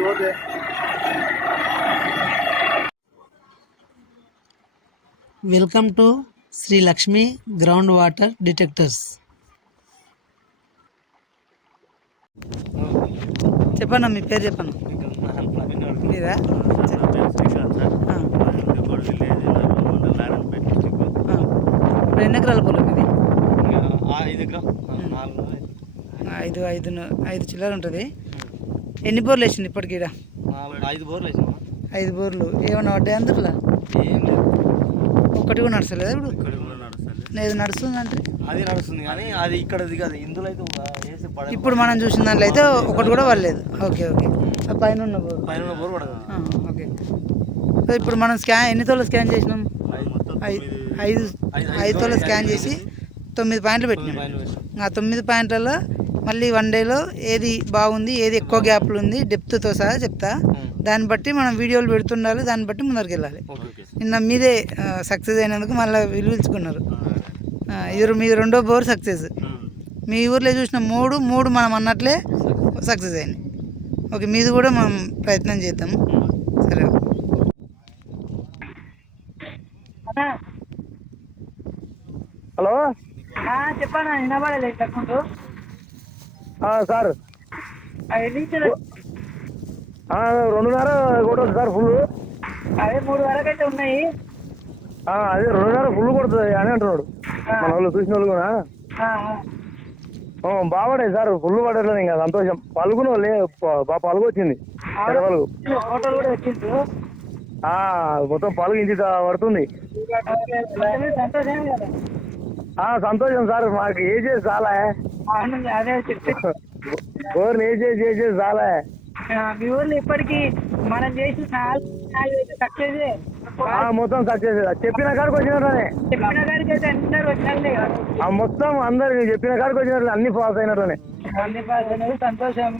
పోతే welcome to Shri Lakshmi ground water detectors చెప్పన్నా మీ పేరు చెప్పన్నా మీరా. ఇప్పుడు ఎన్ని ఎకరాల పొలం ఇది? ఐదు ఐదు ఐదు చిల్లర ఉంటుంది. ఎన్ని బోర్లు వేసింది ఇప్పటికి ఐదు బోర్లు ఐదు బోర్లు. ఏమన్నా పడ్డాయి అందులో లేదు. ఒక్కటి కూడా నడచలేదు ఇప్పుడు? కూడా నడుస్తుంది లేదు నడుస్తుందంటే? అది నడుస్తుంది కానీ అది ఇక్కడ దిగదు ఇందులో అయితే ఇప్పుడు మనం చూసిన దాంట్లో అయితే ఒకటి కూడా పడలేదు. Okay okay. పైన ఉన్న బోర్. పైన ఉన్న బోర్ పడదు. ఓకే. సో ఇప్పుడు మనం స్కాన్ ఎన్ని తోలు స్కాన్ చేసినాం? ఐదు ఐదు ఐదు తోలు స్కాన్ చేసి తొమ్మిది పాయింట్లు పెట్టినాం. ఆ తొమ్మిది పాయింట్లలో మళ్ళీ వన్ డేలో ఏది బాగుంది ఏది ఎక్కువ గ్యాప్లు ఉంది డెప్త్తో సహా చెప్తా. దాన్ని బట్టి మనం వీడియోలు పెడుతుండాలి దాన్ని బట్టి ముందరికి వెళ్ళాలి ఓకే ఓకే. నిన్న మీదే సక్సెస్ అయినందుకు మళ్ళీ విలువించుకున్నారు ఇది మీ రెండో బోర్ సక్సెస్. మీ ఊర్లో చూసిన మూడు మూడు మనం అన్నట్లే సక్సెస్. అయింది. ఓకే మీది కూడా మనం ప్రయత్నం చేద్దాం సరే. హలో. చెప్పాను వినబడలేదు తక్కువ సార్. రెండున్నర కొట్టదు సార్ ఫుల్ అదే మూడు వరకు అయితే ఉన్నాయి అదే రెండున్నర ఫుల్ కొడుతుంది అని అంటున్నాడు. మన వాళ్ళు చూసిన వాళ్ళు కూడా. బాగుపడే సార్. ఫుల్ పడట్లేదు ఇంకా సంతోషం. పలుకున లే బాగా పలుగు. వచ్చింది పలుగు మొత్తం పలుగు ఇంటి పడుతుంది. సంతోషం కదా ఆ, సంతోషం సార్ మాకు ఏ చేసి చాలా. అదే గోర్ని ఏ చేసి ఏ చేసి చాలా. మీ ఊర్లో ఇప్పటికీ మనం చేసిన సక్సెస్ మొత్తం సక్సెస్ చెప్పిన కాడికి వచ్చినట్లనే చెప్పిన గారికి అయితే అందరు వచ్చినట్లే మొత్తం అందరు చెప్పిన కాడికి వచ్చినట్లు అన్ని పాస్ అయినట్లనే అన్ని పాస్ అయినారు, సంతోషం.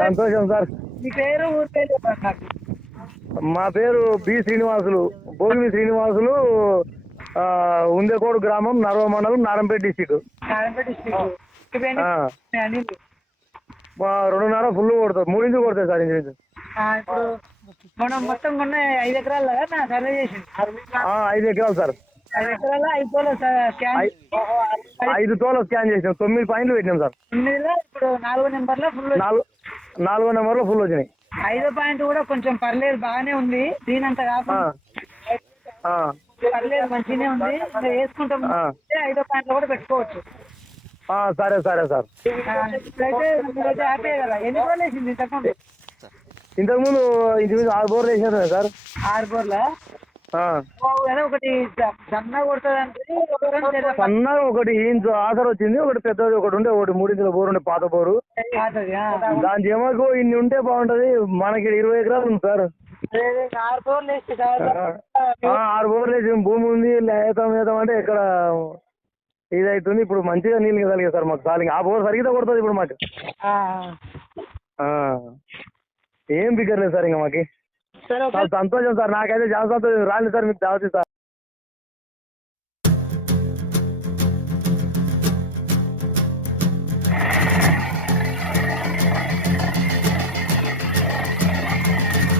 సంతోషం సార్. మీ పేరు ఊరి పేరు మా పేరు బి శ్రీనివాసులు భోగిని శ్రీనివాసులు ఉందేకోడు గ్రామం నర్వ మండలం నారంపేట డిస్టిక్ రెండున్నర ఫుల్ కొడుతుంది మూడించి కొడతాయి సార్ ఇంచు మనం మొత్తం కొన్న ఐదు ఎకరాలు సర్వే చేసింది. ఐదు ఎకరాలు సార్. ఐదు తోల స్కాన్ ఐదు తోల స్కాన్ చేసినాం. తొమ్మిది పాయింట్లు పెట్టినాం సార్. ఇప్పుడు నాలుగో నెంబర్లో ఫుల్ నాలుగు నాలుగో నెంబర్లో ఫుల్ వచ్చినాయి. ఐదో పాయింట్ కూడా కొంచెం పర్లేదు బాగానే ఉంది. దీనంత కాకుండా ఆ, పర్లేదు మంచిగానే ఉంది. వేసుకుంటాం. ఐదో పాయింట్లో కూడా పెట్టుకోవచ్చు. సరే సరే సార్. ఆ, ఇప్పుడైతే మీరైతే హ్యాపీ కదా. ఎన్ని రోజులు వేసింది ఇంతకుముందు? ఇంతకుముందు ఇంటి మీద ఆరు బోర్లు వేసినారు కదా సార్. ఆరు బోర్ల? ఒకటి సన్న కొడుతుంది సన్నగా ఒకటి ఇంచు ఆసర వచ్చింది ఒకటి పెద్దది ఒకటి ఉండే ఒకటి మూడించుల బోరు ఉండే పాత బోరు. దాని జమకు ఇన్ని ఉంటే బాగుంటది మనకి ఇరవై ఎకరాలు ఉంది సార్. ఆరు బోర్లు వేసి భూమి ఉంది లేతం వేతం అంటే ఇక్కడ ఇది అవుతుంది ఇప్పుడు మంచిగా నీళ్ళు కలిగే సార్ మాకు చాలు ఆ బోర్ సరిగ్గా కొడుతుంది ఇప్పుడు మాకు. ఏం ఫిగర్ లేదు సార్ ఇంకా మాకు. సరే చాలా సంతోషం సార్ నాకైతే చాలా సంతోషం. రాలేదు సార్ మీకు దావతి సార్.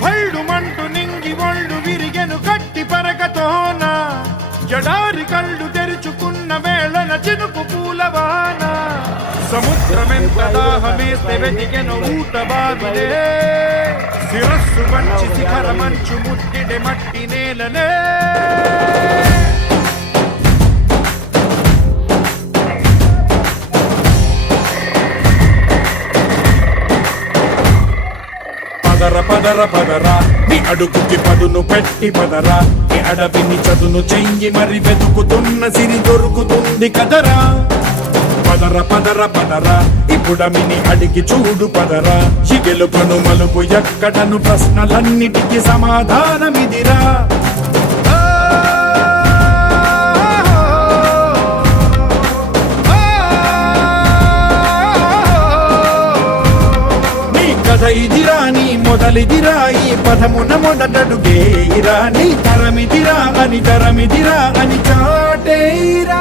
భళ్ళుమంటూ నింగి ఒళ్ళు విరిగెను గట్టి పరకతోన. జడారి కళ్ళు తెరుచుకున్న వేళన చినుకు పూలవాన సముద్రమెంత దాహమేస్తే వెతికెను ఊట బావిలే శిరస్సు మంచి శిఖర మంచు ముట్టిడే మట్టి నేలనే పదర పదర పదరా. నీ అడుగుకి పదును పెట్టి పదరా. నీ అడవిని చదును చెయ్యి మరి వెతుకుతున్న సిరి దొరుకుతుంది కదరా. పదర పదర పదరా. ఇప్పుడమిని అడిగి చూడు పదరా. చిగెలు పను మలుపు ఎక్కడను ప్రశ్నలన్నిటికీ సమాధానమిదిరా. కథ ఇదిరా నీ మొదలిదిరా ఈ పదమున మొదటడుగేయిరా నీ తరమిదిరా అని తరమిదిరా అని చాటేరా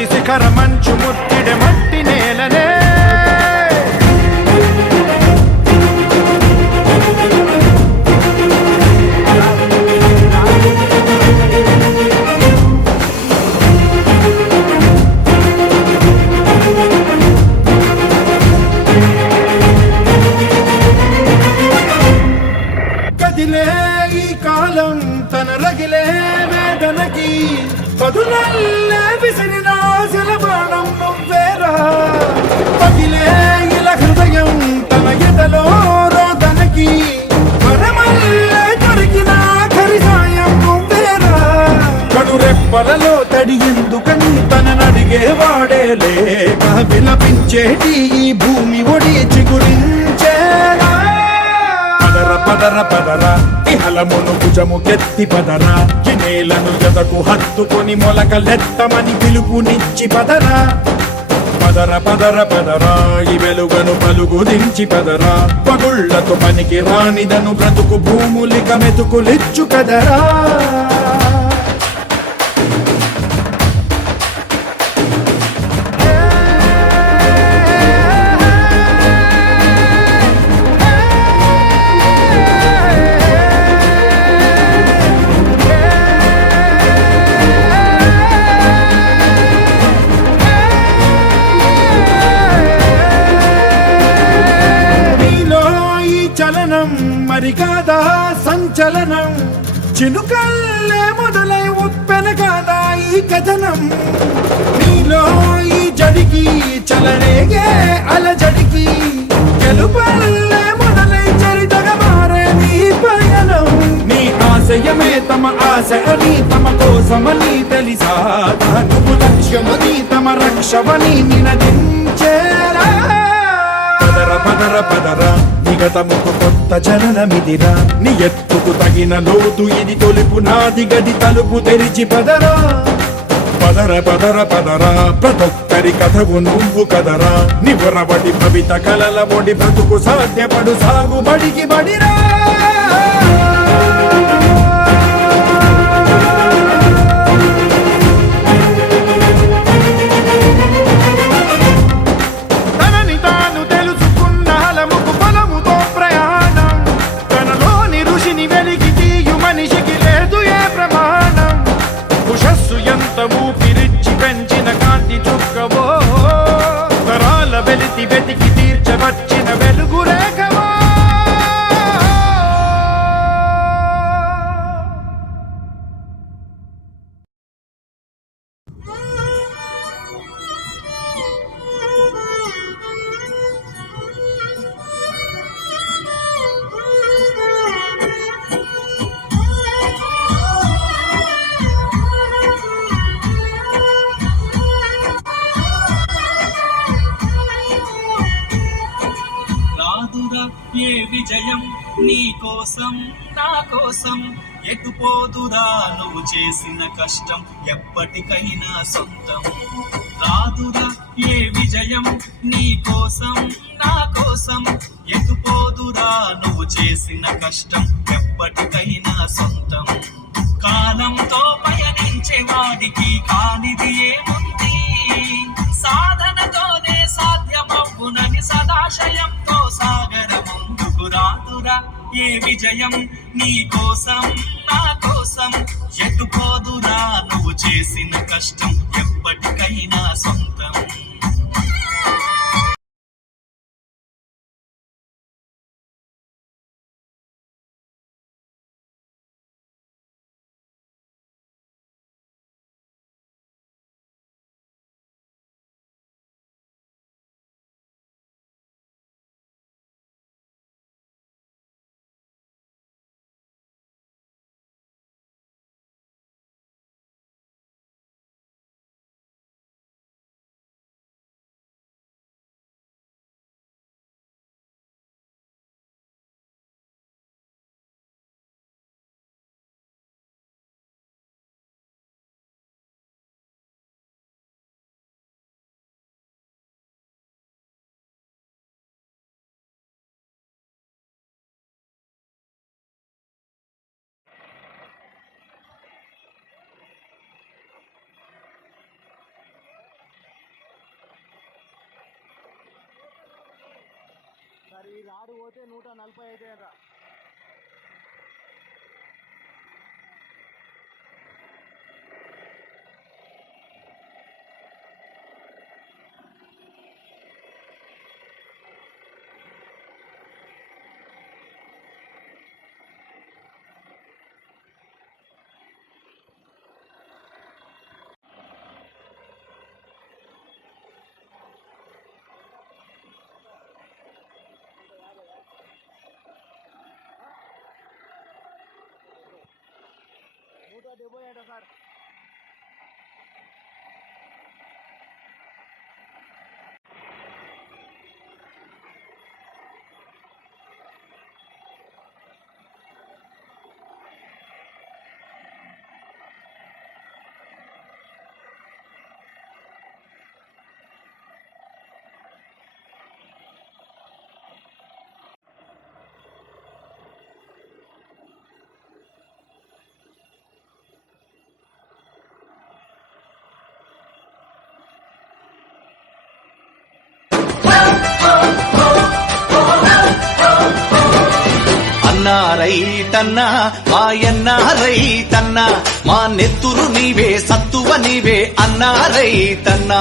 శిరస్సు వంచి శిఖర మంచు ముట్టిడె మట్టి లేక విలపించేటి ఈ భూమి ఒడి చిగురించేలా పదర పదర పదర ఇహలమును భుజము కెత్తి పదర ఈ నేలను ఎదకు హత్తుకొని మొలకలెత్తమని పిలుపునిచ్చి పదరా. పదర పదర పదరా ఈ వెలుగను పలుగు దించి పదరా. పగుళ్ళతో పనికి రానిదను బ్రతుకు భూములిక మెతుకులిచ్చు కదరా. మరి కాదా సంచలనం? చినుకల్లే మొదలై ఉప్పెన కాదా ఈ కథనం? నీలో ఈ జడికి చలరేగే అలజడికి. గెలుపల్లే మొదలై చరితగా మారే నీ పయనం. నీ ఆశయమే తమ ఆశ అని తమ కోసమని తెలిసా. నువ్వు లక్ష్యమని తమ రక్షమని నినదించేలా. పదర పదర పదరా. నిగతముకు కొత్త జననమిదిరా నీ ఎత్తుకు తగిన లోతు ఇది తొలుపు నాది గది తలుపు తెరిచి పదరా. పదర పదర పదరా. ప్రతొక్కరి కథవు నువ్వు కదరా. నివరబడి భవిత కలల ఒడి బ్రతుకు సాధ్యపడు సాగుబడికి బడిరా. జయం నీ కోసం నా కోసం. ఎటుపోదురా నువ్వు చేసిన కష్టం? ఎప్పటికైనా సొంతం. రాదురా ఏ విజయం నీ కోసం నా కోసం. ఎటుపోదురా నువ్వు చేసిన కష్టం? ఎప్పటికైనా సొంతం. కాలంతో పయనించే వాడికి కానిది ఏముంది? సాధనతోనే సాధ్యమవునని సదాశయం. రాదురా విజయం నీ కోసం నా కోసం? ఎటుపోదురా నువ్వు చేసిన కష్టం ఎప్పటికైనా సొంతం. ఈ పోతే నూట నలభై ఐదు నూట డెబ్బై అట సార్ రైతన్నా మాయన్నా రైతన్నా. మా నెత్తురు నీవే సత్తువ నీవే అన్నా రైతన్నా.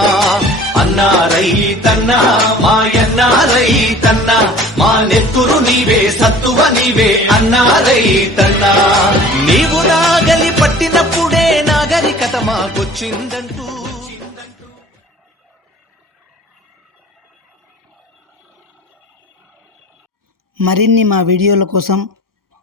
అన్నా రైతన్నా మాయన్నా రైతన్నా. మా నెత్తురు నీవే సత్తువ నీవే అన్నా రైతన్నా. నీవు నాగలి పట్టినప్పుడే నాగరికత మాకొచ్చిందంటూ. మరిన్ని మా వీడియోల కోసం